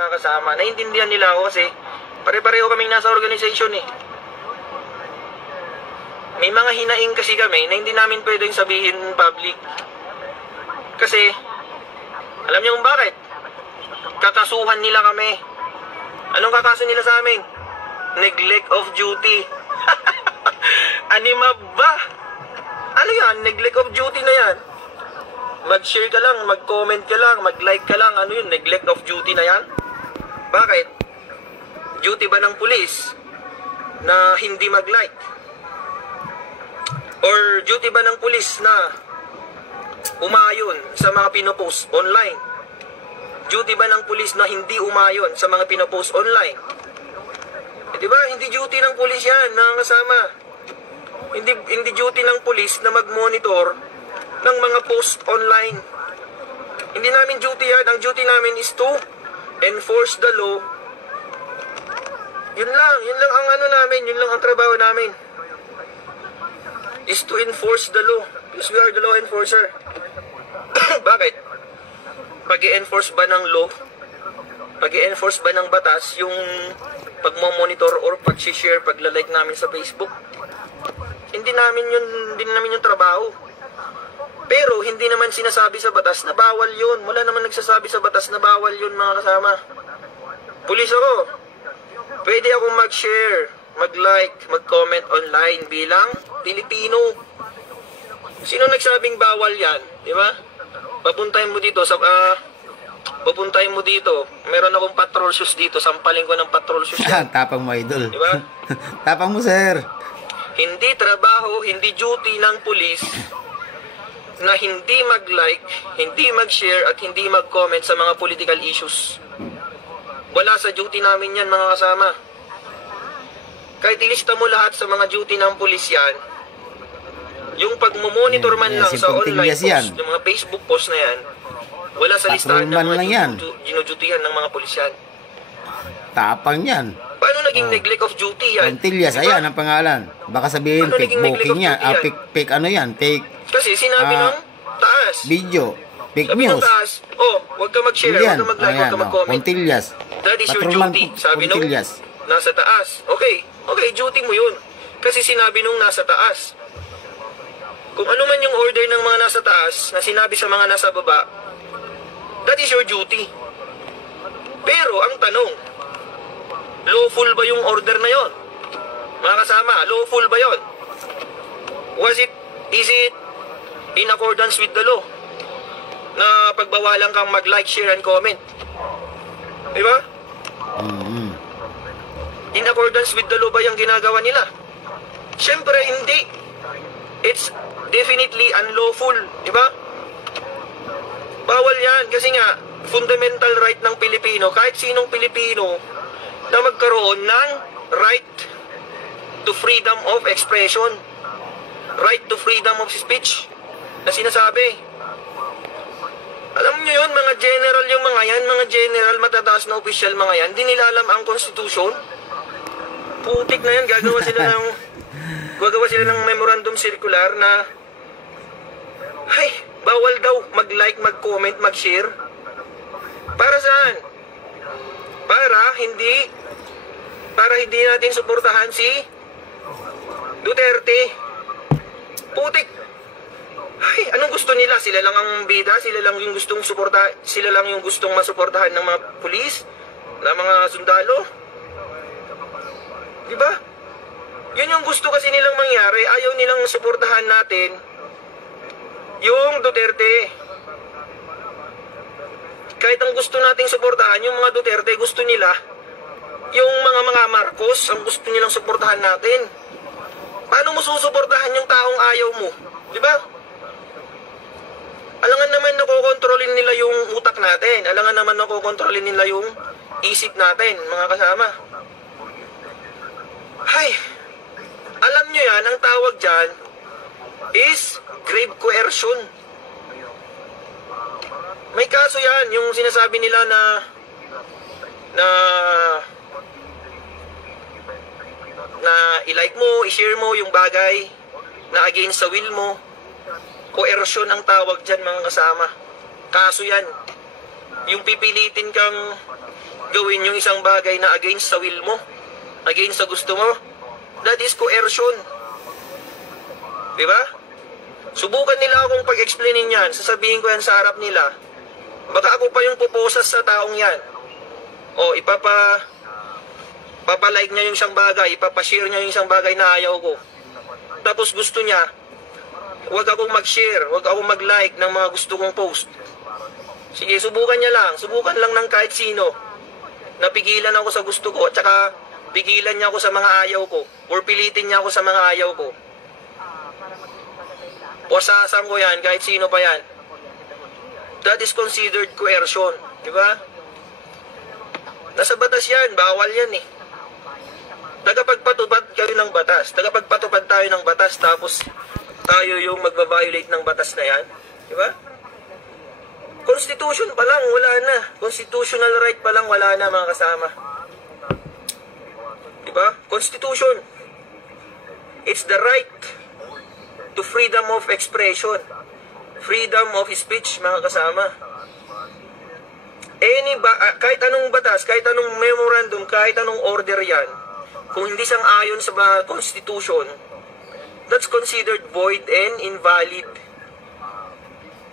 mga kasama. Naiintindihan nila ako kasi pare-pareho kaming nasa organization eh. May mga hinaing kasi kami na hindi namin pwedeng sabihin public. Kasi, alam niyo kung bakit? Kakasuhan nila kami. Anong kakaso nila sa amin? Neglect of duty. Anima ba? Ano yan? Neglect of duty na yan. Mag-share ka lang, mag-comment ka lang, mag-like ka lang. Ano yun? Neglect of duty na yan? Bakit? Duty ba ng pulis na hindi mag-like? Or duty ba ng pulis na umayon sa mga pinopost online? Duty ba ng pulis na hindi umayon sa mga pinopost online? Diba? Hindi duty ng pulis yan, mga kasama. Hindi duty ng pulis na mag-monitor ng mga post online. Hindi namin duty yan. Ang duty namin is to enforce the law. Yun lang ang ano namin, yun lang ang trabaho namin. Is to enforce the law. Because we are the law enforcer. Bakit? Pag-i-enforce ba ng law? Pag-i-enforce ba ng batas yung pag-monitor or pag-share, pag-like namin sa Facebook? Hindi namin yung trabaho. Pero hindi naman sinasabi sa batas na bawal yun. Wala naman nagsasabi sa batas na bawal yun, mga kasama. Pulis ako. Pwede akong mag-share, mag-like, mag-comment online bilang Pilipino. Sino nagsabing bawal yan? Di ba? Papuntahin mo dito. Meron akong patrol shoes dito. Sampalin ko ng patrol shoes yan. Tapang mo, idol. Di ba? Tapang mo, sir. Hindi trabaho, hindi duty ng pulis na hindi mag-like, hindi mag-share, at hindi mag-comment sa mga political issues. Wala sa duty namin yan, mga kasama. Kahit ilista mo lahat sa mga duty ng pulis yan, yung pagmumonitor man lang sa online post, yan. Yung mga Facebook post na yan, wala sa listahan ng mga ginudutihan ng mga pulis yan. Tapang yan. Paano naging neglect of duty yan? Quintillas, diba? Ayan ang pangalan. Baka sabihin, fake booking yan. Fake ano yan? Fake. Kasi sinabi ng taas. Video. Fake sabi news. Ng taas, huwag ka mag-share, huwag ka mag-like, huwag ka mag-comment. Quintillas. That is your duty. Sabi nung nasa taas. Okay, duty mo yun. Kasi sinabi nung nasa taas. Kung ano man yung order ng mga nasa taas na sinabi sa mga nasa baba, that is your duty. Pero ang tanong, lawful ba yung order na yon? Mga kasama, lawful ba yon? Is it in accordance with the law na pagbawalan kang mag-like, share, and comment? Diba? In accordance with the law ba yung ginagawa nila? Siyempre, hindi. It's definitely unlawful. Diba? Bawal yan. Kasi nga, fundamental right ng Pilipino, kahit sinong Pilipino, na magkaroon ng right to freedom of expression, right to freedom of speech, na sinasabi. Alam nyo yun, mga general yung mga yan, mga general, matataas na opisyal mga yan, di nila alam ang konstitusyon. Putik na yan, gagawa sila ng memorandum circular na, ay, bawal daw mag-like, mag-comment, mag-share. Para saan? Para hindi natin suportahan si Duterte. Putik. Ay, anong gusto nila? Sila lang ang bida, sila lang yung gustong masuportahan ng mga pulis, ng mga sundalo. Diba? Yun yung gusto kasi nilang mangyari. Ayaw nilang suportahan natin yung Duterte. Kahit ang gusto nating suportahan, yung mga Duterte, gusto nila. Yung mga Marcos, ang gusto nilang suportahan natin. Paano mo susuportahan yung taong ayaw mo? Diba? Alangan naman nakokontrolin nila yung utak natin. Alangan naman nakokontrolin nila yung isip natin, mga kasama. Ay, alam nyo yan, ang tawag dyan is grave coercion. May kaso yan, yung sinasabi nila na i-like mo, i-share mo yung bagay na against sa will mo. Coercion ang tawag dyan, mga kasama. Kaso yan. yung pipilitin kang gawin yung isang bagay na against sa will mo, against sa gusto mo, that is coercion. Diba? Subukan nila akong pag-explainin yan, sasabihin ko yan sa harap nila. Baka ako pa yung puposas sa taong yan. O papalike niya yung isang bagay, ipapashare niya yung isang bagay na ayaw ko. Tapos gusto niya, huwag akong mag-share, huwag akong mag-like ng mga gusto kong post. Sige, subukan niya lang. Subukan lang ng kahit sino. Napigilan ako sa gusto ko, at saka pigilan niya ako sa mga ayaw ko. Or pilitin niya ako sa mga ayaw ko. Wasasan ko yan, kahit sino pa yan. That is considered coercion. Diba? Nasa batas yan, bawal yan eh. Tagapagpatupad kayo ng batas. Tagapagpatupad tayo ng batas, tapos tayo yung magbabiolate ng batas na yan. Diba? Constitution pa lang, wala na. Constitutional right pa lang, wala na mga kasama. Diba? Constitution. It's the right to freedom of expression. Freedom of speech, mga kasama. Kahit anong batas, kahit anong memorandum, kahit anong order yan, kung hindi sang ayon sa Constitution, that's considered void and invalid.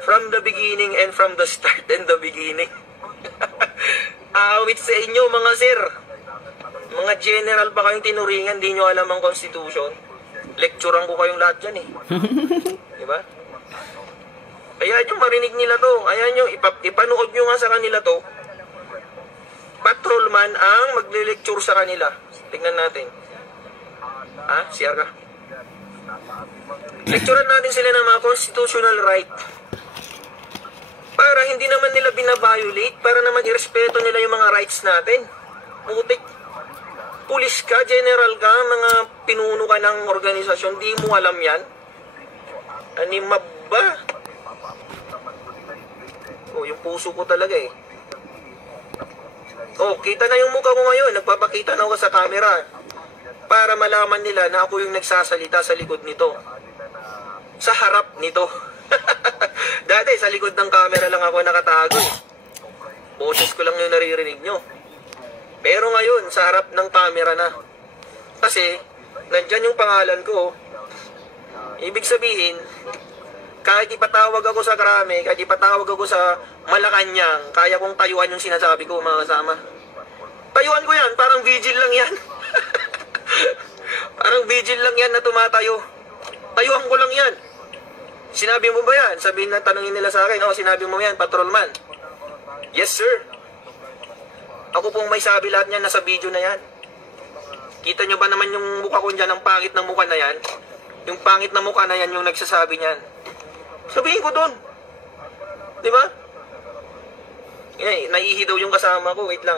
From the beginning and from the start and the beginning. Awit sa inyo mga sir. Mga general pa kayong tinuringan, di nyo alam ang Constitution. Lecturean ko kayong lahat dyan eh. Diba? Ayan nyo, marinig nila to. Ayan nyo, ipanood nyo nga sa kanila to. Patrolman ang magle-lecture sa kanila. Tingnan natin. Siyar ka. Lecturean natin sila ng mga constitutional right. Para hindi naman nila binabiolate, para naman irespeto nila yung mga rights natin. Putik. Pulis ka, general ka, mga pinuno ka ng organisasyon, di mo alam yan? Animab ba? Yung puso ko talaga eh. Kita na yung mukha ko ngayon, nagpapakita na ako sa camera. Para malaman nila na ako yung nagsasalita sa likod nito. Sa harap nito. Dati, sa likod ng camera lang ako nakatago. Boses ko lang yung naririnig nyo. Pero ngayon, sa harap ng camera na. Kasi, nandyan yung pangalan ko. Ibig sabihin, kahit ipatawag ako sa Krame, kahit ipatawag ako sa Malacanang, kaya kong tayuan yung sinasabi ko, mga kasama. Tayuan ko yan, parang vigil lang yan. Parang vigil lang yan na tumatayo. Tayuan ko lang yan. Sinabi mo ba yan? Sabihin na, tanungin nila sa akin, sinabi mo yan, patrolman. Yes, sir. Ako pong may sabi lahat niyan, nasa video na yan. Kita nyo ba naman yung mukha ko dyan, ang pangit na mukha na yan? Yung pangit na mukha na yan, yung nagsasabi niyan. Sabihin ko doon. Diba? Naiihi daw yung kasama ko. Wait lang